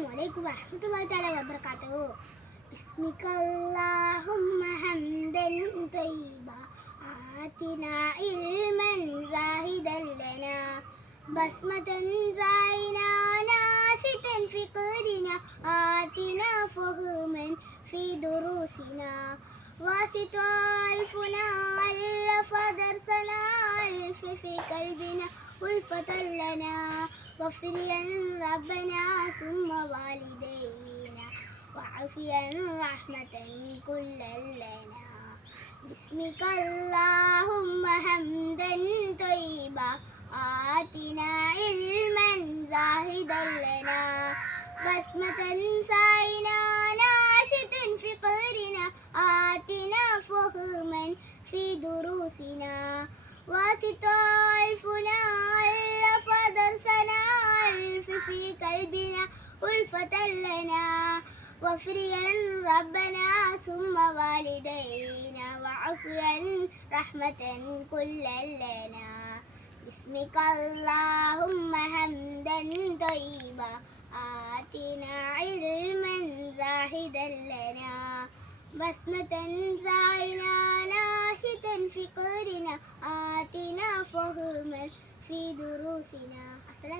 Assalamualaikum warahmatullahi taala wabarakatuh. Bismikallahumma hamdan tayyiba atina ilman zahidan lana basmatan zaina nashitan fi qadina atina fahman fi durusina واسط ألفنا ألف درسنا ألف في قلبنا ألفة لنا وفريا ربنا ثم والدينا وعافيا رحمة كل لنا بسمك اللهم حمدا طيبا آتنا علما زاهدا لنا بسمة سعينا ناشطا في قدرنا آتنا فهما في دروسنا واسط ألفنا ألف درسنا ألف في قلبنا ألفة لنا وفريا ربنا ثم والدينا وعفوا رحمة كل لنا بسمك اللهم حمدا طيبا آتنا علما زاهدا لنا بسمة زعينا ناشطا في قدرنا آتنا فهما في دروسنا.